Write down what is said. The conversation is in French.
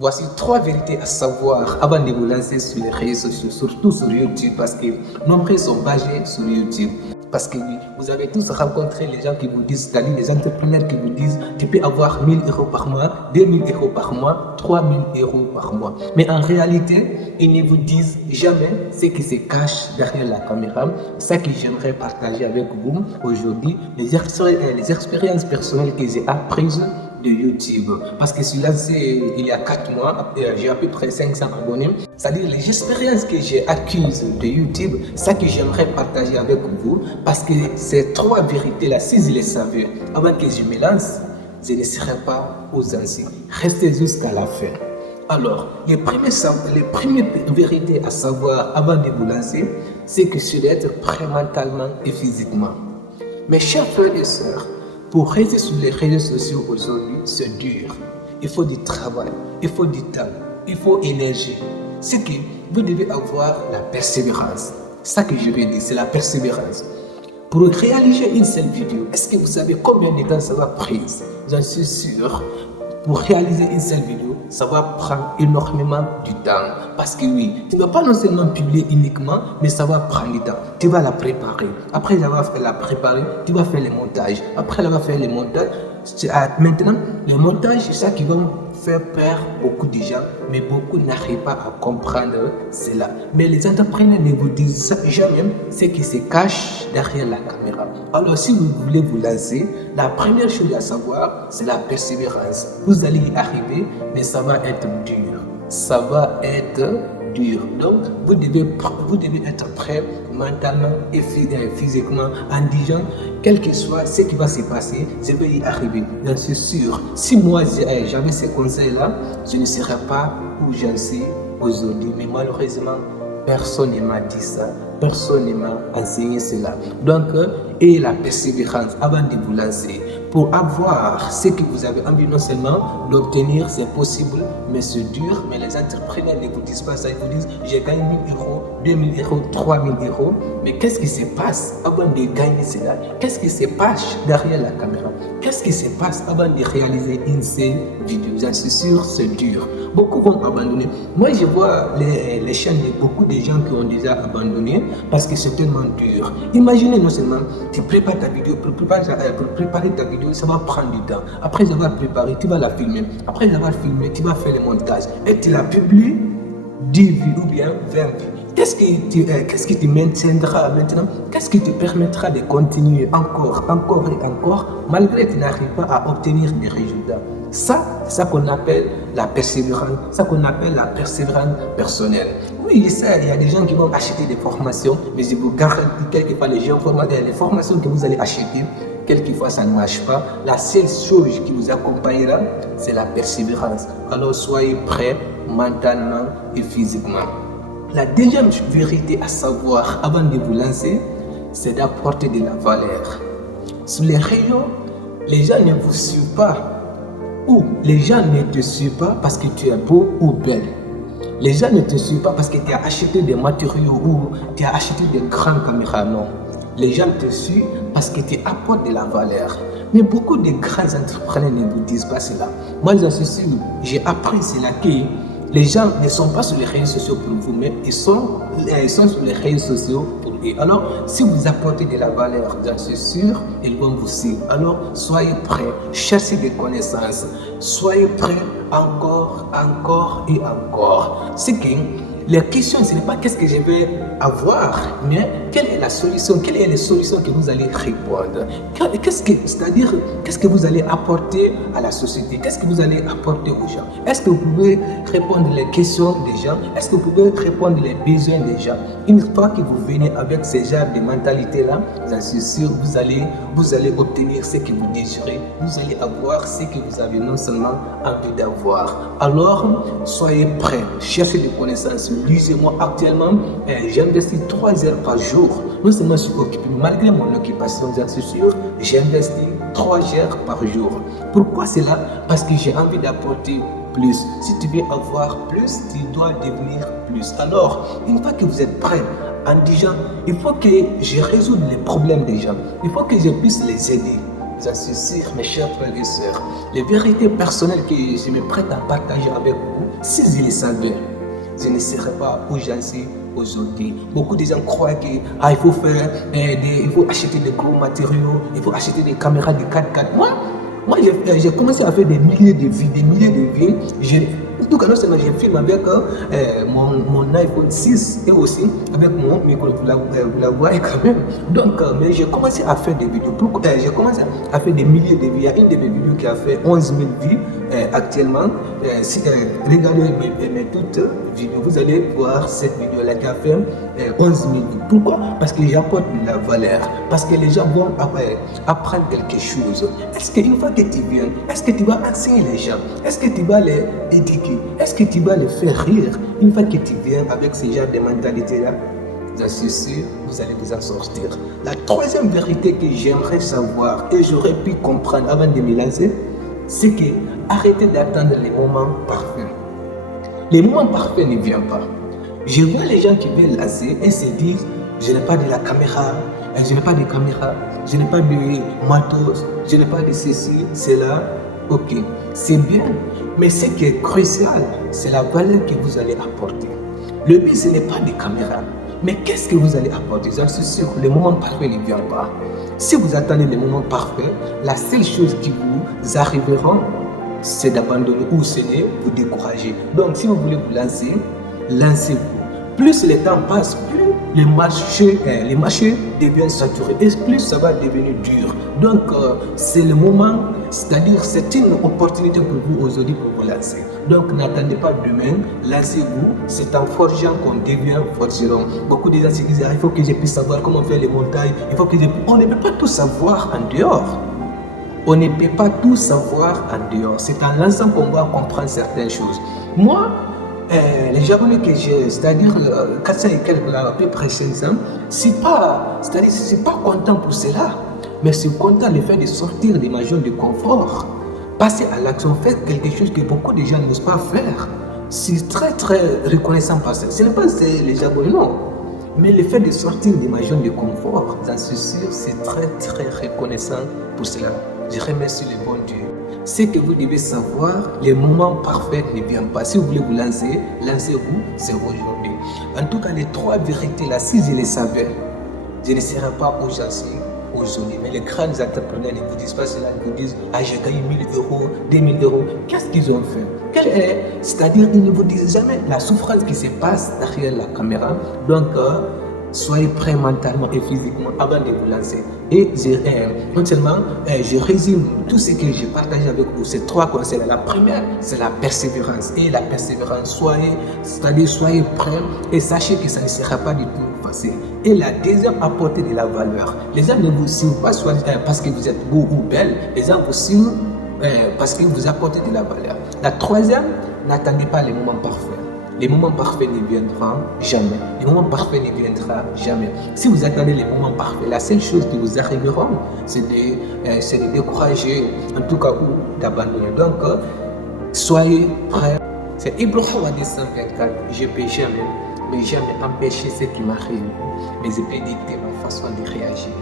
Voici trois vérités à savoir avant de vous lancer sur les réseaux sociaux, surtout sur YouTube, parce que nombreux sont basés sur YouTube. Parce que vous avez tous rencontré les gens qui vous disent, c'est-à-dire les entrepreneurs qui vous disent, tu peux avoir 1000 euros par mois, 2000 euros par mois, 3000 euros par mois. Mais en réalité, ils ne vous disent jamais ce qui se cache derrière la caméra. Ça que j'aimerais partager avec vous aujourd'hui, les expériences personnelles que j'ai apprises de YouTube. Parce que je suis lancé il y a 4 mois, j'ai à peu près 500 abonnés. C'est-à-dire les expériences que j'ai acquises de YouTube, ça que j'aimerais partager avec vous, parce que ces trois vérités-là, si je les savais avant que je me lance, je ne serais pas aux anciens. Restez jusqu'à la fin. Alors, les premières vérités à savoir avant de vous lancer, c'est que c'est d'être prêt mentalement et physiquement. Mes chers frères et sœurs, pour rester sur les réseaux sociaux aujourd'hui, c'est dur. Il faut du travail, il faut du temps, il faut énergie. C'est que vous devez avoir la persévérance. Ça que je vais dire, c'est la persévérance. Pour réaliser une seule vidéo, est-ce que vous savez combien de temps ça va prendre? J'en suis sûr. Pour réaliser une seule vidéo, ça va prendre énormément du temps. Parce que oui, tu ne vas pas non seulement publier uniquement, mais ça va prendre du temps. Tu vas la préparer. Après avoir fait la préparer, tu vas faire le montage. Après avoir fait le montage, maintenant, le montage, c'est ça qui va faire peur beaucoup de gens, mais beaucoup n'arrivent pas à comprendre cela. Mais les entrepreneurs ne vous disent jamais ce qui se cache derrière la caméra. Alors, si vous voulez vous lancer, la première chose à savoir, c'est la persévérance. Vous allez y arriver, mais ça va être dur. Ça va être dur. Donc, vous devez être prêt mentalement et physiquement en disant, quel que soit ce qui va se passer, je vais y arriver. J'en suis sûr. Si moi j'avais ces conseils-là, je ne serais pas où j'en suis aujourd'hui. Mais malheureusement, personne ne m'a dit ça. Personne ne m'a enseigné cela. Donc, ayez la persévérance avant de vous lancer. Pour avoir ce que vous avez envie, non seulement d'obtenir, c'est possible, mais c'est dur. Mais les entrepreneurs ne vous disent pas ça. Ils vous disent, j'ai gagné 1000 euros, 2000 euros, 3000 euros. Mais qu'est-ce qui se passe avant de gagner cela? Qu'est-ce qui se passe derrière la caméra? Qu'est-ce qui se passe avant de réaliser une seule vidéo? J'en suis sûr, c'est dur. Beaucoup vont abandonner. Moi, je vois les chaînes de beaucoup de gens qui ont déjà abandonné parce que c'est tellement dur. Imaginez non seulement tu prépares ta vidéo, pour préparer ta vidéo, ça va prendre du temps. Après avoir préparé, tu vas la filmer. Après avoir filmé, tu vas faire le montage. Et tu la publies 10 vues ou bien 20 vues. Qu'est-ce qui te maintiendra maintenant? Qu'est-ce qui te permettra de continuer encore et encore, malgré que tu n'arrives pas à obtenir des résultats? Ça, c'est ça qu'on appelle la persévérance, ça qu'on appelle la persévérance personnelle. Oui, ça, il y a des gens qui vont acheter des formations, mais je vous garantis, quelquefois, les formations que vous allez acheter, quelquefois ça ne marche pas. La seule chose qui vous accompagnera, c'est la persévérance. Alors soyez prêts mentalement et physiquement. La deuxième vérité à savoir avant de vous lancer, c'est d'apporter de la valeur. Sur les réseaux, les gens ne vous suivent pas. Ou les gens ne te suivent pas parce que tu es beau ou belle. Les gens ne te suivent pas parce que tu as acheté des matériaux ou tu as acheté des grandes caméras. Non. Les gens te suivent parce que tu apportes de la valeur. Mais beaucoup de grands entrepreneurs ne vous disent pas cela. Moi, je suis sûr, j'ai appris cela que les gens ne sont pas sur les réseaux sociaux pour vous, mais ils sont sur les réseaux sociaux pour eux. Alors, si vous apportez de la valeur, j'en suis sûr, ils vont vous suivre. Alors, soyez prêts, cherchez des connaissances, soyez prêts encore et encore. C'est que la question, ce n'est pas qu'est-ce que je vais avoir, mais quelle est la solution, quelles sont les solutions que vous allez répondre. C'est-à-dire, qu'est-ce que vous allez apporter à la société, qu'est-ce que vous allez apporter aux gens. Est-ce que vous pouvez répondre les questions des gens? Est-ce que vous pouvez répondre les besoins des gens? Une fois que vous venez avec ce genre de mentalité-là, j'en suis sûr, vous allez obtenir ce que vous désirez, vous allez avoir ce que vous avez non seulement envie d'avoir. Alors, soyez prêts, cherchez des connaissances. Lisez-moi actuellement, j'investis 3 heures par jour. Non seulement je suis occupé, malgré mon occupation, j'en suis sûr, j'investis 3 heures par jour. Pourquoi cela? Parce que j'ai envie d'apporter plus. Si tu veux avoir plus, tu dois devenir plus. Alors, une fois que vous êtes prêt, en disant, il faut que je résolve les problèmes des gens, il faut que je puisse les aider. j'en suis sûr, mes chers frères et sœurs. Les vérités personnelles que je me prête à partager avec vous, si je les savais, je ne serais pas où j'en suis aujourd'hui. Beaucoup de gens croient qu'il faut faire, il faut acheter des gros matériaux, il faut acheter des caméras de 4x4. Moi j'ai commencé à faire des milliers de vues. En tout cas, non seulement j'ai filmé avec mon iPhone 6 et aussi avec mon micro, vous la voyez quand même. Donc, mais j'ai commencé à faire des vidéos. J'ai commencé à faire des milliers de vues. Il y a une de mes vidéos qui a fait 11 000 vues actuellement. Si regardez mes toutes vidéos, vous allez voir cette vidéo-là qui a fait 11 000 vues. Pourquoi? Parce que j'apporte de la valeur. Parce que les gens vont apprendre quelque chose. Est-ce qu'une fois que tu viens, est-ce que tu vas enseigner les gens? Est-ce que tu vas les éduquer? Est-ce que tu vas les faire rire? Une fois que tu viens avec ce genre de mentalité-là, j'en suis sûr, vous allez vous en sortir. La troisième vérité que j'aimerais savoir et j'aurais pu comprendre avant de me lancer, c'est que arrêtez d'attendre les moments parfaits. Les moments parfaits ne viennent pas. Je vois les gens qui veulent lancer et se disent, je n'ai pas de la caméra, je n'ai pas de caméra, je n'ai pas de matos, je n'ai pas de ceci, cela. Ok, c'est bien, mais ce qui est crucial, c'est la valeur que vous allez apporter. Le but, ce n'est pas des caméras, mais qu'est-ce que vous allez apporter? Je suis sûr que les moments parfaits ne viennent pas. Si vous attendez les moments parfaits, la seule chose qui vous arriveront, c'est d'abandonner ou c'est de vous décourager. Donc, si vous voulez vous lancer, lancez-vous. Plus le temps passe, plus les marchés deviennent saturés et plus ça va devenir dur. Donc, c'est le moment, c'est-à-dire c'est une opportunité pour vous aujourd'hui pour vous lancer. Donc, n'attendez pas demain, lancez-vous. C'est en forgeant qu'on devient forgeron. Beaucoup de gens se disent, il faut que je puisse savoir comment faire les montagnes. On ne peut pas tout savoir en dehors. On ne peut pas tout savoir en dehors. C'est en lançant qu'on va comprendre certaines choses. Moi, les Japonais que j'ai, c'est-à-dire 400 et quelques, à peu près 500, c'est pas content pour cela, mais c'est content le fait de sortir de ma zone de confort, passer à l'action, faire quelque chose que beaucoup de gens n'osent pas faire. C'est très reconnaissant par ça. Ce n'est pas les Japonais, non, mais le fait de sortir de ma zone de confort, j'en suis sûr, c'est très reconnaissant pour cela. Je remercie le bon Dieu. Ce que vous devez savoir, les moments parfaits ne viennent pas. Si vous voulez vous lancer, lancez-vous, c'est aujourd'hui. En tout cas, les trois vérités là, si je les savais, je ne serais pas où j'en suis aujourd'hui. Mais les grands entrepreneurs ne vous disent pas cela, ils vous disent, j'ai gagné 1 000 euros, 2 000 euros. Qu'est-ce qu'ils ont fait? C'est-à-dire, ils ne vous disent jamais la souffrance qui se passe derrière la caméra. Donc, soyez prêts mentalement et physiquement avant de vous lancer. Et non seulement je résume tout ce que j'ai partagé avec vous, ces trois conseils. La première, c'est la persévérance. Et la persévérance, soyez prêts et sachez que ça ne sera pas du tout facile. Et la deuxième, apporter de la valeur. Les gens ne vous suivent pas parce que vous êtes beau ou belle. Les gens vous suivent parce que vous apportez de la valeur. La troisième, n'attendez pas les moments parfaits. Les moments parfaits ne viendront jamais. Les moments parfaits ne viendront jamais. Si vous attendez les moments parfaits, la seule chose qui vous arriveront, c'est de décourager, en tout cas, ou d'abandonner. Donc, soyez prêts. C'est Ibrahim 224. Je ne peux jamais empêcher ce qui m'arrive, mais je peux dicter ma façon de réagir.